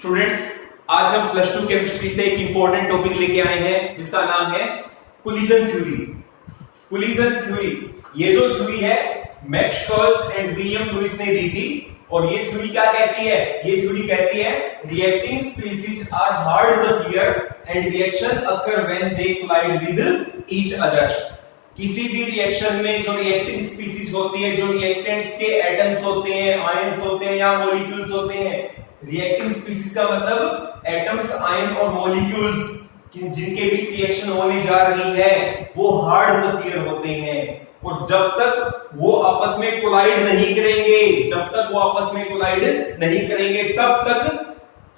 Students, आज हम plus two chemistry से एक इंपॉर्टेंट टॉपिक लेके आए हैं जिसका नाम है कोलिजन थ्योरी। कोलिजन थ्योरी, ये जो थ्योरी है Max Strauss and William Lewis ने दी थी। और ये थ्योरी क्या कहती है? ये थ्योरी कहती है reacting species are hard sphere and reaction occur when they collide with each other. किसी भी रिएक्शन में जो रिएक्टिंग स्पीसीज होती है, जो रिएक्टेंट्स के एटम्स होते हैं, आयंस होते हैं या मॉलिक्यूल्स होते हैं, रिएक्टिंग स्पीसीज का मतलब एटम्स, आयन और मॉलिक्यूल्स जिनके बीच रिएक्शन होने जा रही है वो हार्ड सफियर होते हैं। और जब तक वो आपस में कोलाइड नहीं करेंगे, जब तक वो आपस में कोलाइड नहीं करेंगे तब तक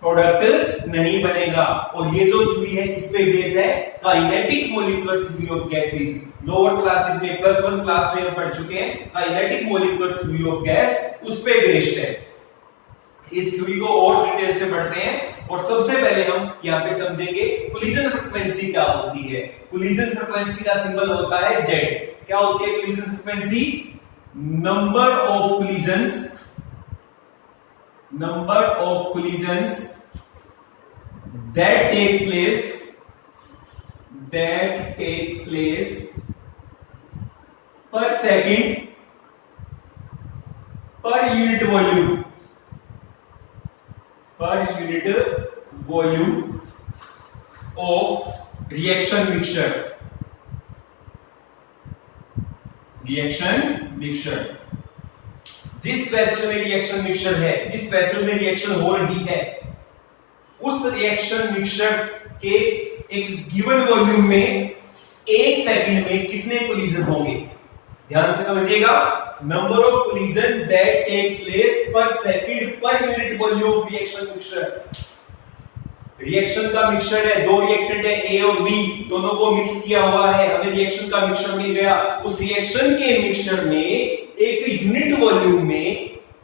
प्रोडक्ट नहीं बनेगा। और ये जो थ्योरी है किस पे बेस है? Kinetic molecular theory of gases. Lower classes में प्लस 1 क्लास में हम पढ़ चुके हैं kinetic molecular theory of gas, उस पे बेस्ड है। इस थ्योरी को और डिटेल से पढ़ते हैं। और सबसे पहले हम यहाँ पे समझेंगे कोलिजन फ्रीक्वेंसी क्या होती है। कोलिजन फ्रीक्वेंसी का सिंबल होता है जेड। क्या होती है collision frequency? Number of collisions that take place per second per unit volume of reaction mixture। जिस वेसल में रिएक्शन मिक्सचर है, जिस वेसल में रिएक्शन हो रही है, उस रिएक्शन मिक्सचर के एक गिवन वॉल्यूम में एक सेकंड में कितने कोलिजन होंगे? ध्यान से समझिएगा। Number of collision that take place per second per unit volume of reaction mixture. Reaction का मिक्सचर है, दो रिएक्टेंट है ए और बी, दोनों को मिक्स किया हुआ है, हमें रिएक्शन का मिक्सचर मिल गया। उस रिएक्शन के मिक्सचर में एक यूनिट वॉल्यूम में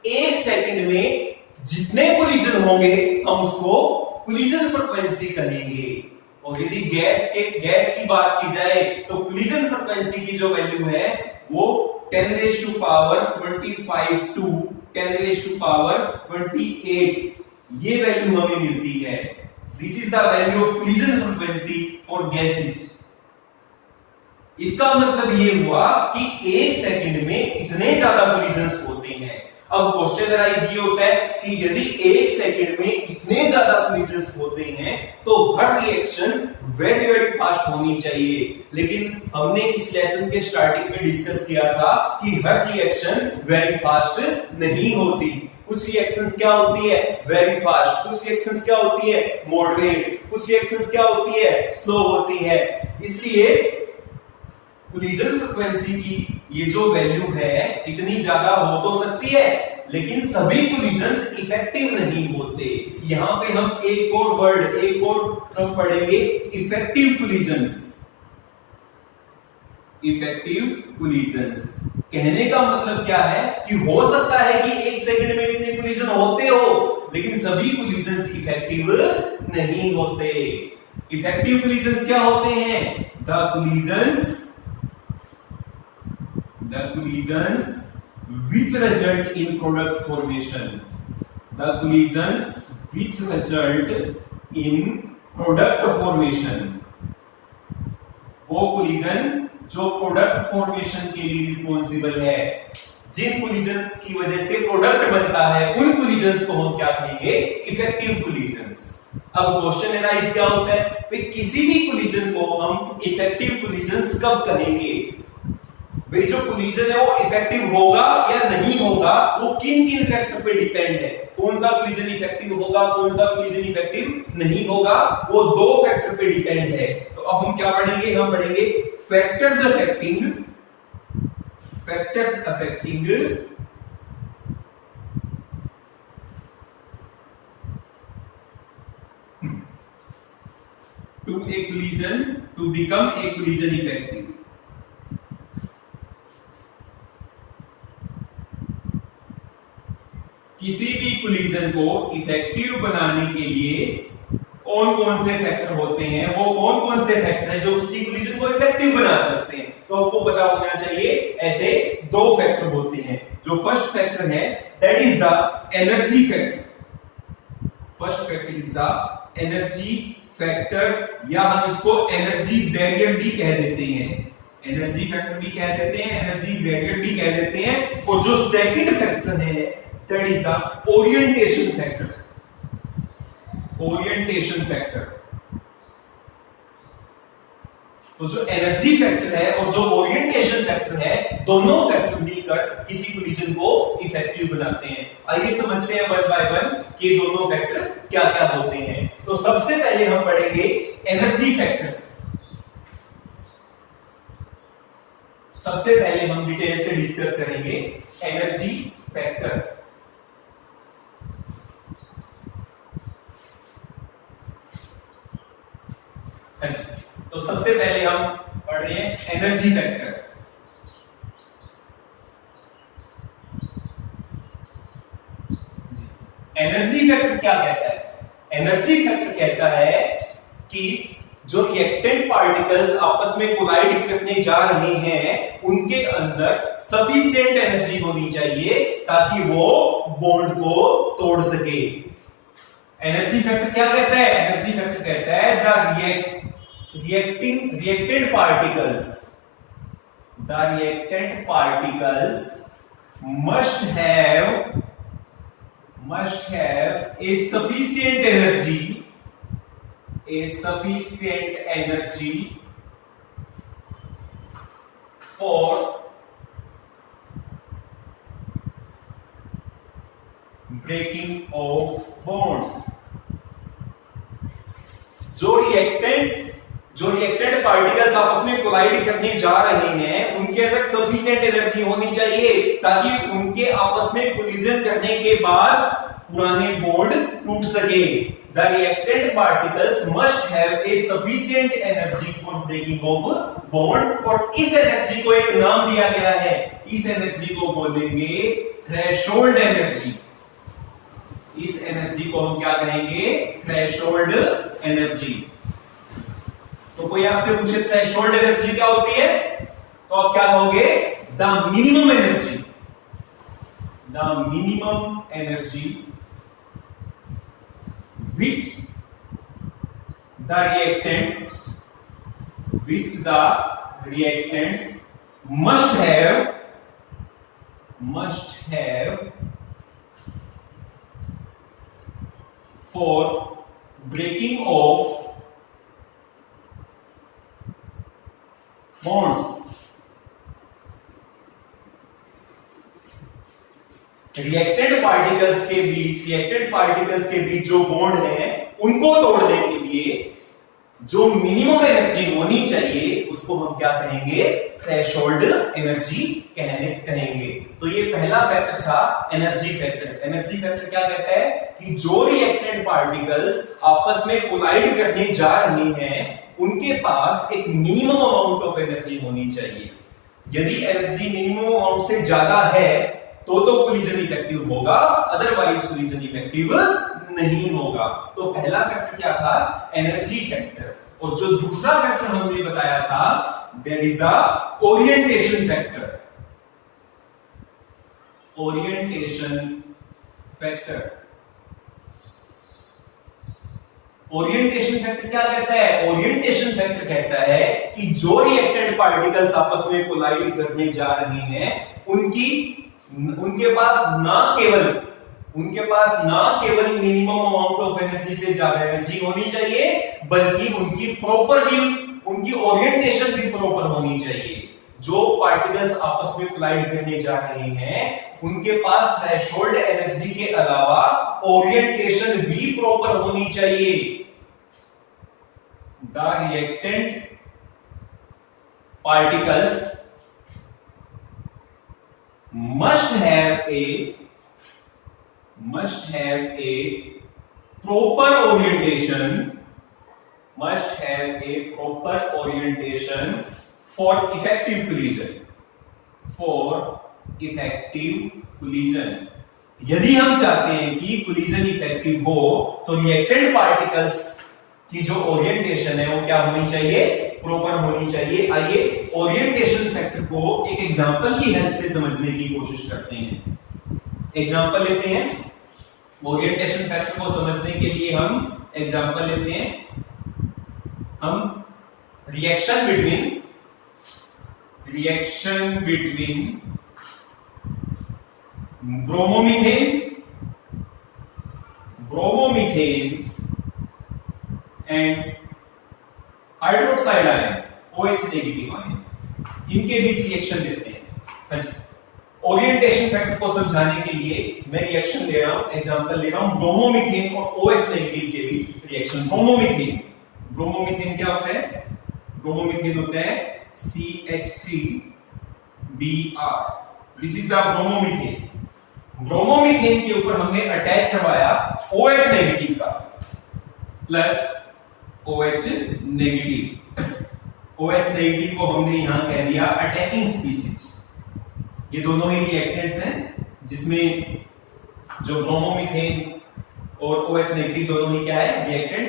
एक सेकंड में जितने कोलिजन होंगे हम उसको कोलिजन फ्रीक्वेंसी कहेंगे। और यदि गैस की बात की जाए तो कोलिजन फ्रीक्वेंसी की जो वैल्यू है वो 10 raised to power 25 to 10 raised to power 28 ये वैल्यू हमें मिलती है। This is the value of collision frequency for gases. इसका मतलब ये हुआ कि एक सेकंड में इतने ज्यादा कोलिजन्स होते हैं। अब क्वेश्चन राइज ये होता है कि यदि एक सेकंड में इतने ज्यादा कोलिजन्स होते हैं तो हर रिएक्शन वेरी वेरी फास्ट होनी चाहिए। लेकिन हमने इस लेसन के स्टार्टिंग में डिस्कस किया था कि हर रिएक्शन वेरी फास्ट नहीं होती। कुछ रिएक्शंस क्या होती है? Very fast. कुछ रिएक्शंस क्या होती है? मॉडरेट। कुछ रिएक्शंस क्या होती है? स्लो होती है। इसलिए कोलिजन फ्रीक्वेंसी की ये जो वैल्यू है इतनी ज्यादा हो तो सकती है, लेकिन सभी कोलिजन्स इफेक्टिव नहीं होते। यहां पे हम एक और टर्म पढ़ेंगे, इफेक्टिव कोलिजन्स। इफेक्टिव कोलिजन्स कहने का मतलब क्या है कि हो सकता है कि एक सेकंड में इतने कोलिजन होते हो, लेकिन सभी कोलिजन्स इफेक्टिव नहीं होते। इफेक्टिव कोलिजन्स क्या होते हैं? The collisions which result in product formation। The collisions which result in product formation। वो कोलिजन जो प्रोडक्ट फॉर्मेशन के लिए रिस्पॉन्सिबल है, जिन कोलिजन्स की वजह से प्रोडक्ट बनता है, उन कोलिजन्स को हम क्या कहेंगे? Effective collisions. अब क्वेश्चन राइज क्या होता है कि किसी भी कोलिजन को हम इफेक्टिव कोलिजन्स कब कहेंगे? भाई जो कोलिजन है वो इफेक्टिव होगा या नहीं होगा, वो किन किन फैक्टर पे डिपेंड है। कौन सा कोलिजन इफेक्टिव होगा, कौन सा कोलिजन इफेक्टिव नहीं होगा, वो दो फैक्टर पे डिपेंड है। तो अब हम क्या पढ़ेंगे? हम पढ़ेंगे factors affecting to a collision to become a collision effective। किसी भी कोलिजन को इफेक्टिव बनाने के लिए कौन कौन से फैक्टर होते हैं, वो कौन कौन से फैक्टर हैं जो किसी कोलिजन को इफेक्टिव बना सकते हैं? तो आपको पता होना चाहिए ऐसे दो फैक्टर होते हैं। जो फर्स्ट फैक्टर है that is the energy factor. First factor is the energy factor, या हम इसको एनर्जी बैरियर भी कह देते हैं, एनर्जी फैक्टर भी कह देते हैं, एनर्जी बैरियर भी कह देते हैं। और जो सेकंड फैक्टर है that is the orientation factor, orientation factor. तो जो एनर्जी फैक्टर है और जो ओरिएंटेशन फैक्टर है, दोनों फैक्टर मिलकर किसी कोलिजन को इफेक्टिव बनाते हैं। आइए समझते हैं वन बाय वन कि दोनों फैक्टर क्या क्या होते हैं। तो सबसे पहले हम पढ़ेंगे एनर्जी फैक्टर। सबसे पहले हम डिटेल से डिस्कस करेंगे एनर्जी फैक्टर। अच्छा, तो सबसे पहले हम पढ़ रहे हैं एनर्जी फैक्टर। एनर्जी फैक्टर क्या कहता है? एनर्जी फैक्टर कहता है कि जो रिएक्टेंट पार्टिकल्स आपस में कोलाइड करने जा रहे हैं उनके अंदर सफिशिएंट एनर्जी होनी चाहिए ताकि वो बॉन्ड को तोड़ सके। एनर्जी फैक्टर क्या कहता है? एनर्जी फैक्टर कहता है the reactant particles must have a sufficient energy for breaking of bonds। जो रिएक्टेंट पार्टिकल्स आपस में कोलाइड करने जा रहे हैं उनके अंदर सफिशिएंट एनर्जी होनी चाहिए ताकि उनके आपस में कोलिजन करने के बाद पुराने बॉन्ड टूट सके। The reactant particles must have a sufficient energy for breaking of bond. और इस एनर्जी को एक नाम दिया गया है, इस एनर्जी को बोलेंगे थ्रेशोल्ड एनर्जी। इस एनर्जी को हम क्या कहेंगे? Threshold energy. तो कोई आपसे पूछे थ्रेशोल्ड एनर्जी क्या होती है, तो आप क्या कहोगे? The minimum energy, the minimum energy which the reactants must have for breaking of bonds। Reactant particles के बीच जो बॉन्ड है उनको तोड़ने के लिए जो मिनिमम एनर्जी होनी चाहिए उसको हम क्या कहेंगे? थ्रेशोल्ड एनर्जी कहेंगे। तो ये पहला फैक्टर था एनर्जी फैक्टर। एनर्जी फैक्टर क्या कहता है कि जो रिएक्टेंट पार्टिकल्स आपस में कोलाइड करने जा रहे हैं उनके पास एक मिनिमम अमाउंट ऑफ एनर्जी होनी चाहिए। यदि एनर्जी मिनिमम अमाउंट से ज्यादा है तो कोलिजन इफेक्टिव होगा, अदरवाइज कोलिजन इफेक्टिव नहीं होगा। तो पहला फैक्टर क्या था? Energy factor. और जो दूसरा फैक्टर हमने बताया था that is the orientation factor. Orientation factor क्या कहता है? ओरिएंटेशन फैक्टर कहता है कि जो रिएक्टेंट पार्टिकल्स आपस में कोलाइड करने जा रहे हैं उनके पास ना केवल मिनिमम अमाउंट ऑफ एनर्जी से ज्यादा एनर्जी होनी चाहिए बल्कि उनकी ओरिएंटेशन भी प्रॉपर होनी चाहिए। जो पार्टिकल्स आपस में कोलाइड करने जा रहे हैं उनके पास थ्रेशोल्ड एनर्जी के अलावा ओरिएंटेशन भी प्रॉपर होनी चाहिए। The reactant particles must have a proper orientation for effective collision। यदि हम चाहते हैं कि कोलिजन इफेक्टिव हो तो रिएक्टेंट पार्टिकल्स की जो ओरिएंटेशन है वो क्या होनी चाहिए? प्रॉपर होनी चाहिए। आइए ओरिएंटेशन फैक्टर को एक एग्जांपल की हेल्प से समझने की कोशिश करते हैं। एग्जांपल लेते हैं। ओरिएंटेशन फैक्टर को समझने के लिए हम एग्जांपल लेते हैं। हम reaction between bromomethane and hydroxide ion OH negative ion, इनके बीच रिएक्शन लेते हैं। हाँ जी, ओरिएंटेशन फैक्टर को समझाने के लिए मैं रिएक्शन ले रहा हूं, एग्जांपल ले रहा हूं ब्रोमोमीथेन और OH नेगेटिव के बीच रिएक्शन। ब्रोमोमीथेन क्या होता है? ब्रोमोमीथेन होता है CH3Br, this is the bromomethane. Bromomethane के ऊपर हमने अटैक करवाया OH नेगेटिव का plus OH negative. OH negative को हमने यहां कह दिया अटैकिंग स्पीसीज। ये दोनों ही रिएक्टेंट्स हैं जिसमें जो ब्रोमोमीथेन और OH नेगेटिव दोनों ही क्या है? रिएक्टेंट।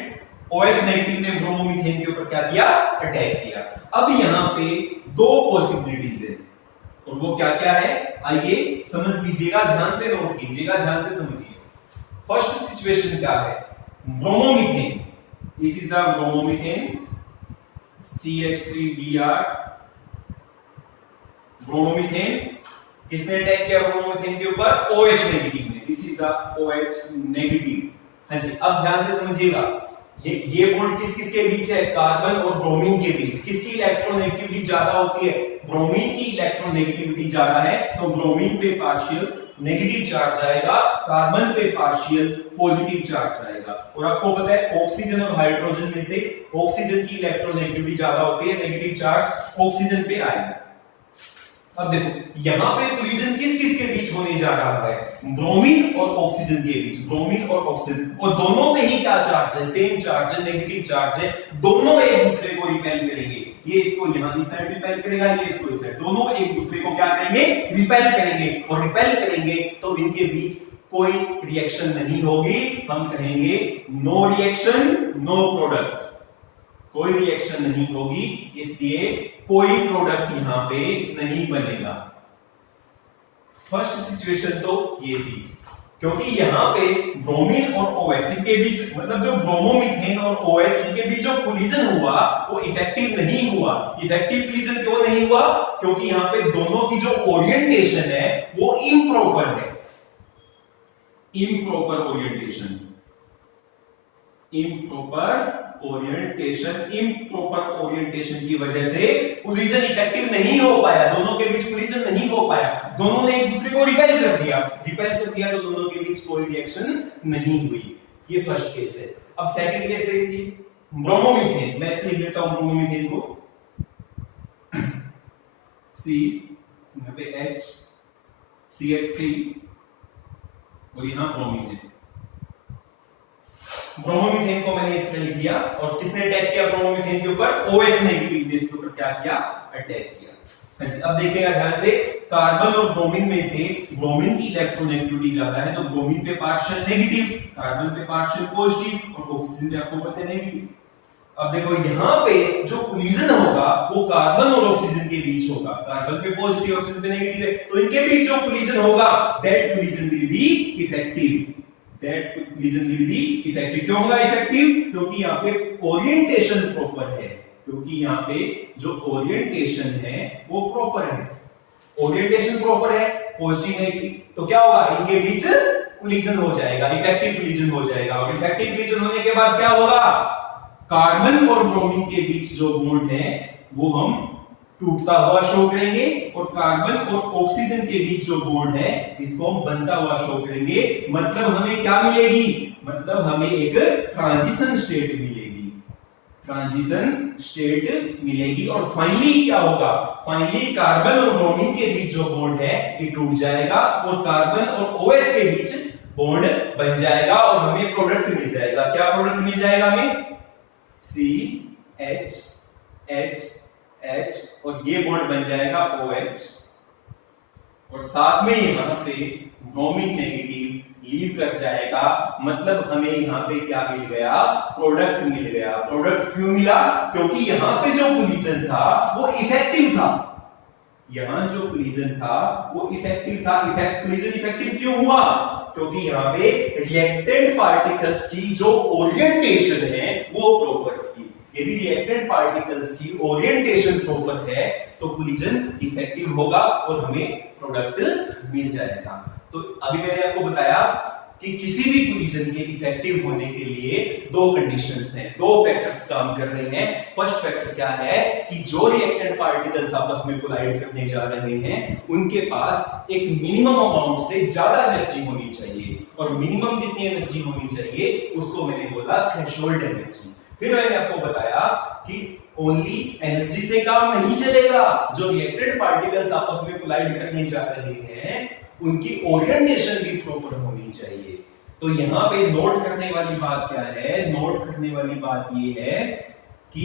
OH नेगेटिव ने ब्रोमोमीथेन के ऊपर क्या किया? अटैक किया। अब यहां पे दो पॉसिबिलिटीज है और वो क्या क्या है आइए समझ लीजिएगा, ध्यान से नोट कीजिएगा, ध्यान से समझिए। फर्स्ट सिचुएशन क्या है? Bromomethane, this is the bromomethane CH3Br। Bromomethane किसने अटैक किया? ब्रोमोमीथेन के ऊपर OH नेगेटिव ने, this is the OH negative. हाँ जी, अब ध्यान से समझिएगा, ये बॉन्ड किस किस के बीच है? कार्बन और ब्रोमीन के बीच। किसकी इलेक्ट्रोनेगेटिविटी ज्यादा होती है? ब्रोमीन की इलेक्ट्रोनेगेटिविटी ज्यादा है, तो ब्रोमीन पे पार्शियल नेगेटिव चार्ज आएगा, कार्बन पे पार्शियल पॉजिटिव चार्ज आएगा। और आपको पता है ऑक्सीजन और हाइड्रोजन में से ऑक्सीजन की इलेक्ट्रोनेगेटिविटी ज्यादा होती है, नेगेटिव चार्ज ऑक्सीजन पे आएगा। अब देखो यहां पे कोलिजन किस किस के बीच होने जा रहा है? ब्रोमीन और ऑक्सीजन के बीच, ब्रोमीन और ऑक्सीजन, और दोनों में ही क्या चार्ज है? सेम चार्ज है, नेगेटिव चार्ज है। दोनों एक दूसरे को रिपेल करेंगे, ये इसको यहां इस साइड रिपेल करेगा, ये इसको इस साइड, दोनों एक दूसरे को क्या करेंगे? रिपेल करेंगे। और रिपेल करेंगे तो इनके बीच कोई रिएक्शन नहीं होगी, हम कहेंगे नो रिएक्शन नो प्रोडक्ट। कोई रिएक्शन नहीं होगी, इसलिए कोई प्रोडक्ट यहां पे नहीं बनेगा। फर्स्ट सिचुएशन तो ये थी, क्योंकि यहां पे ब्रोमीन और OH इनके बीच, मतलब जो ब्रोमोमीथेन और OH इनके बीच जो कोलिजन हुआ वो इफेक्टिव नहीं हुआ। इफेक्टिव कोलिजन क्यों नहीं हुआ? क्योंकि यहां पे दोनों की जो ओरिएंटेशन है वो इम्प्रॉपर है। इम्प्रॉपर ओरिएंटेशन, इम्प्रॉपर ओरिएंटेशन की वजह से कोलिजन इफेक्टिव नहीं हो पाया, दोनों के बीच कोलिजन नहीं हो पाया। दोनों ने एक दूसरे को रिपेल कर दिया तो दोनों के बीच कोई रिएक्शन नहीं हुई। ये फर्स्ट केस है। अब सेकंड केस देखिए, ब्रोमोमीथेन। मैं इसलिए लेता हूं ब्रोमोमीथेन को C, यहां पे H, CH3 और यहां ब्रोमीन है। ब्रोमोमीथेन को मैंने इस तरह लिख दिया, और किसने अटैक किया ब्रोमोमीथेन के ऊपर? OH नेगेटिव ने इसके ऊपर क्या किया? अटैक किया। अब देखिएगा ध्यान से, कार्बन और ब्रोमीन में से ब्रोमीन की इलेक्ट्रोनेगेटिविटी ज्यादा है, तो ब्रोमीन पे पार्शियल नेगेटिव, कार्बन पे पार्शियल पॉजिटिव, और ऑक्सीजन पे आपको पता है नेगेटिव। अब देखो यहां पे जो कोलिजन होगा वो कार्बन और ऑक्सीजन के बीच होगा, कार्बन पे पॉजिटिव ऑक्सीजन पे नेगेटिव है, तो इनके बीच जो कोलिजन होगा that collision will be effective. That collision will be effective. क्यों होगा इफेक्टिव? क्योंकि यहां पे ओरिएंटेशन प्रॉपर है, क्योंकि यहां पे जो ओरिएंटेशन है वो प्रॉपर है। ओरिएंटेशन प्रॉपर है, पॉजिटिव नेगेटिव, तो क्या होगा? इनके बीच कोलिजन हो जाएगा, इफेक्टिव कोलिजन हो जाएगा। और इफेक्टिव कोलिजन होने के बाद क्या होगा? कार्बन और ब्रोमीन के बीच जो बॉन्ड है वो हम टूटता हुआ शो करेंगे, और कार्बन और ऑक्सीजन के बीच जो बॉन्ड है इसको हम बनता हुआ शो करेंगे। मतलब हमें क्या मिलेगी? मतलब हमें एक ट्रांजिशन स्टेट मिलेगी, ट्रांजिशन स्टेट मिलेगी। और फाइनली क्या होगा? फाइनली कार्बन और ब्रोमीन के बीच जो बॉन्ड है ये टूट जाएगा, और कार्बन और OH के बीच बॉन्ड बन जाएगा, और हमें प्रोडक्ट मिल जाएगा। क्या प्रोडक्ट मिल जाएगा हमें? CH H और ये बॉन्ड बन जाएगा OH, और साथ में यहां पे ब्रोमीन नेगेटिव लीव कर जाएगा। मतलब हमें यहां पे क्या मिल गया? प्रोडक्ट मिल गया। प्रोडक्ट क्यों मिला? क्योंकि यहां पे जो कोलिजन था वो इफेक्टिव था। यहां जो कोलिजन था वो इफेक्टिव था। कोलिजन इफेक्टिव क्यों हुआ? क्योंकि यहाँ पे रिएक्टेंट पार्टिकल्स की जो ओरिएंटेशन है वो प्रॉपर थी। यदि रिएक्टेंट पार्टिकल्स की ओरिएंटेशन प्रॉपर है तो कोलिजन इफेक्टिव होगा और हमें प्रोडक्ट मिल जाएगा। तो अभी मैंने आपको बताया कि किसी भी कोलिजन के इफेक्टिव होने के लिए दो कंडीशंस हैं, दो फैक्टर्स काम कर रहे हैं। फर्स्ट फैक्टर क्या है कि जो रिएक्टेंट पार्टिकल्स आपस में कोलाइड करने जा रहे हैं उनके पास एक मिनिमम अमाउंट से ज्यादा एनर्जी होनी चाहिए, और मिनिमम जितनी एनर्जी होनी चाहिए उसको मैंने बोला थ्रेशोल्ड एनर्जी। फिर मैंने आपको बताया कि ओनली एनर्जी से काम नहीं चलेगा, जो रिएक्टेड पार्टिकल्स आपस में कोलाइड करने जा रहे हैं उनकी ओरिएंटेशन भी प्रॉपर होनी चाहिए। तो यहाँ पे नोट करने वाली बात क्या है? नोट करने वाली बात ये है कि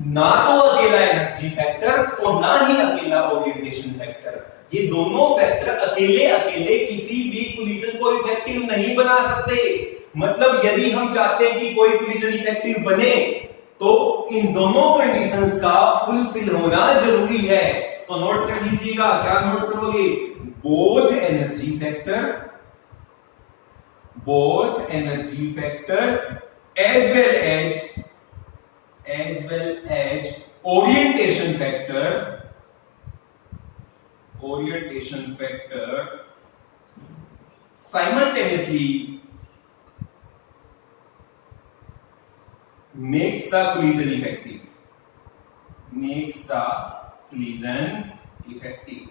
ना तो अकेला एनर्जी फैक्टर और ना ही अकेला ओरिएंटेशन फैक्टर, ये दोनों फैक्टर अकेले अकेले किसी भी कोलिजन को इफेक्टिव नहीं बना सकते। मतलब यदि हम चाहते हैं कि कोई कोलिजन इफेक्टिव बने तो इन दोनों कंडीशंस का फुलफिल होना जरूरी है। तो नोट कर लीजिएगा, क्या नोट करोगे? Both energy factor as well as orientation factor simultaneously makes the collision effective।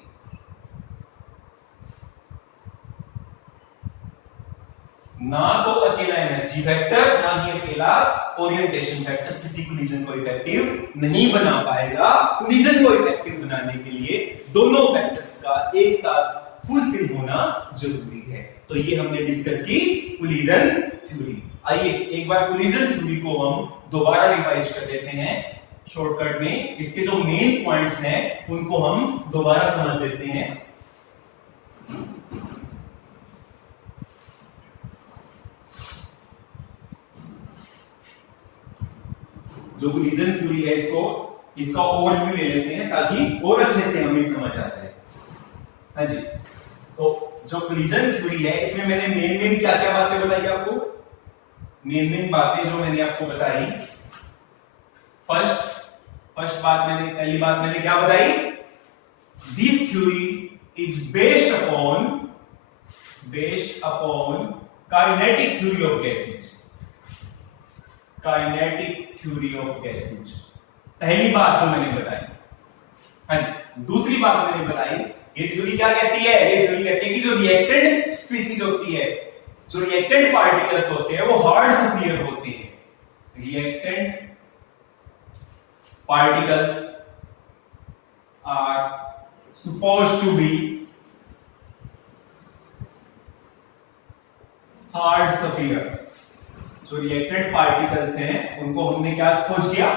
ना तो अकेला एनर्जी फैक्टर ना ही अकेला ओरिएंटेशन फैक्टर किसी कोलिजन को इफेक्टिव नहीं बना पाएगा। कोलिजन को इफेक्टिव बनाने के लिए दोनों फैक्टर्स का एक साथ फुलफिल होना जरूरी है। तो ये हमने डिस्कस की कोलिजन थ्योरी। आइए एक बार कोलिजन थ्योरी को हम दोबारा रिवाइज कर देते हैं शॉर्टकट में। इसके जो मेन पॉइंट्स हैं उनको हम दोबारा समझ लेते हैं। जो कोलिजन थ्योरी है इसका ओवरव्यू ले लेते हैं ताकि और अच्छे से हमें समझ आ जाए। हाँ जी, तो जो कोलिजन थ्योरी है इसमें मैंने मेन क्या क्या बातें बताई आपको? मेन बातें जो मैंने आपको बताई, पहली बात मैंने क्या बताई? This theory is based upon kinetic theory of gases. पहली बात जो मैंने बताई। हाँ जी, दूसरी बात मैंने बताई, ये थ्योरी क्या कहती है? ये थ्योरी कहती है कि जो रिएक्टेंट स्पीसीज होती है, जो रिएक्टेंट पार्टिकल्स होते हैं वो हार्ड स्फीयर होते हैं। Reactant particles are supposed to be hard sphere. जो रिएक्टेंट पार्टिकल्स हैं उनको हमने क्या सपोज किया?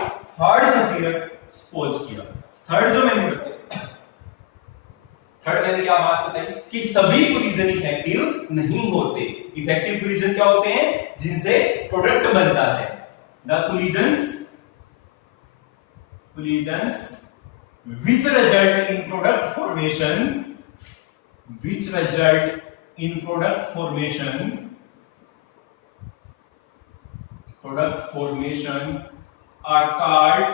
हार्ड स्फीयर सपोज किया। थर्ड मैंने क्या बात बताई कि सभी कोलिजन इफेक्टिव नहीं होते। इफेक्टिव कोलिजन क्या होते हैं? जिनसे प्रोडक्ट बनता है। The collisions which result in product formation are called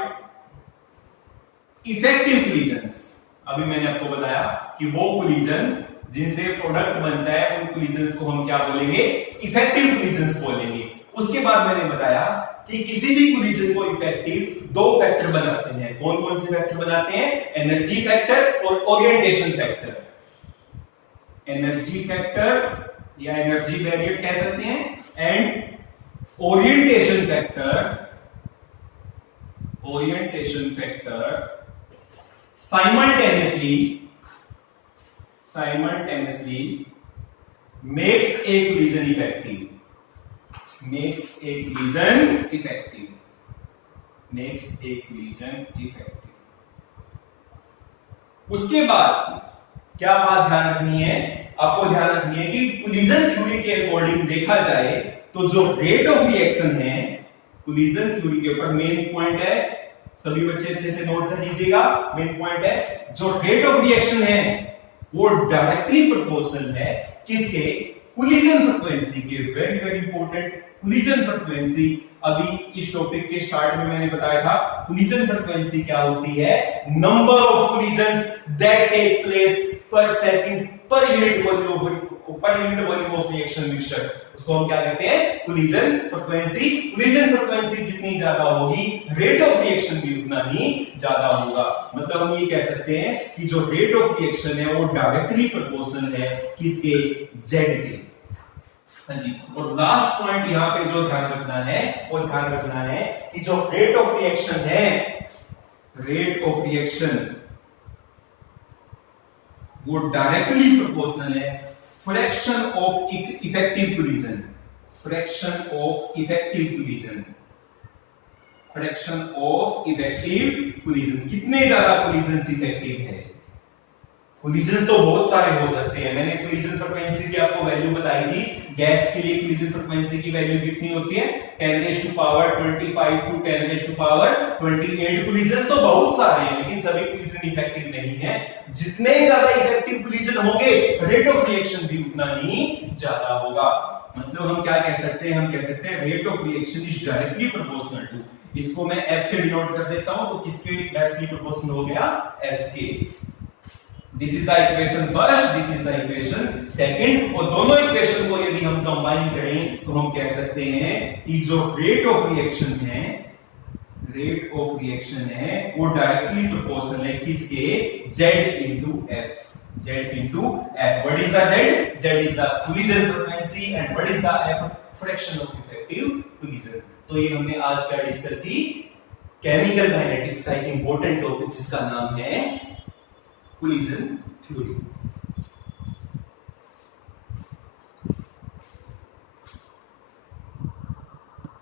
effective collisions। अभी मैंने आपको बताया कि वो कोलिजन जिनसे प्रोडक्ट बनता है उन कोलिजन्स को हम क्या बोलेंगे? इफेक्टिव कोलिजन्स बोलेंगे। उसके बाद मैंने बताया कि किसी भी कोलिजन को इफेक्टिव दो फैक्टर बनाते हैं। कौन कौन से फैक्टर बनाते हैं? एनर्जी फैक्टर और ओरिएंटेशन फैक्टर। एनर्जी फैक्टर या एनर्जी बैरियर कह सकते हैं, and orientation factor simultaneously makes a collision effective। उसके बाद क्या बात ध्यान रखनी है? आपको ध्यान रखनी है कि कोलिजन थ्योरी के अकॉर्डिंग देखा जाए तो जो रेट ऑफ रिएक्शन है कोलिजन थ्योरी के ऊपर मेन पॉइंट है, सभी बच्चे अच्छे से नोट कर लीजिएगा। मेन पॉइंट है जो रेट ऑफ रिएक्शन है वो डायरेक्टली प्रोपोर्शनल है किसके? कोलिजन फ्रीक्वेंसी के very very important collision frequency. अभी इस टॉपिक के स्टार्ट में मैंने बताया था कोलिजन फ्रीक्वेंसी क्या होती है, number of collisions that take place per second per unit volume of reaction mixture, उसको हम क्या कहते हैं, कोलिजन फ्रीक्वेंसी। कोलिजन फ्रीक्वेंसी जितनी ज्यादा होगी रेट ऑफ रिएक्शन भी उतना ही ज्यादा होगा। मतलब हम ये कह सकते हैं कि जो रेट ऑफ रिएक्शन है वो डायरेक्टली प्रोपोर्शनल है किसके, जेड के। हाँ जी, और लास्ट पॉइंट यहाँ पे जो ध्यान रखना है वो ध्यान रखना है कि जो रेट ऑफ रिएक्शन है, रेट ऑफ रिएक्शन वो डायरेक्टली प्रोपोर्शनल है fraction of effective collision, fraction of effective collision, fraction of effective collision. कितने ज्यादा कोलिजन इफेक्टिव है, कोलिजन तो बहुत सारे हो सकते हैं। मैंने कोलिजन फ्रीक्वेंसी की आपको वैल्यू बताई थी, गैस के लिए कोलिजन फ्रीक्वेंसी की वैल्यू कितनी होती है, 10 to power 25 to 10 to power 28। Collision तो बहुत सारे हैं लेकिन सभी कोलिजन इफेक्टिव नहीं है। जितने ज्यादा इफेक्टिव कोलिजन होंगे रेट ऑफ रिएक्शन भी उतना ही ज्यादा होगा। मतलब हम क्या कह सकते हैं, हम कह सकते हैं rate of reaction is directly proportional to, इसको मैं F से डिनोट कर देता हूं, तो किसके डायरेक्टली प्रोपोर्शनल हो गया, F के। This is the equation first, this is the equation second, और दोनों इक्वेशन को यदि हम कंबाइन करें तो हम कह सकते हैं कि जो रेट ऑफ रिएक्शन है, रेट ऑफ रिएक्शन है वो डायरेक्टली प्रोपोर्शनल है किसके, Z into F, Z into F। What is the Z? Z is the collision frequency and what is the F? Fraction of effective collision। तो ये हमने आज का डिस्कस की केमिकल काइनेटिक्स का एक इंपॉर्टेंट टॉपिक जिसका नाम है कोलिजन थ्योरी।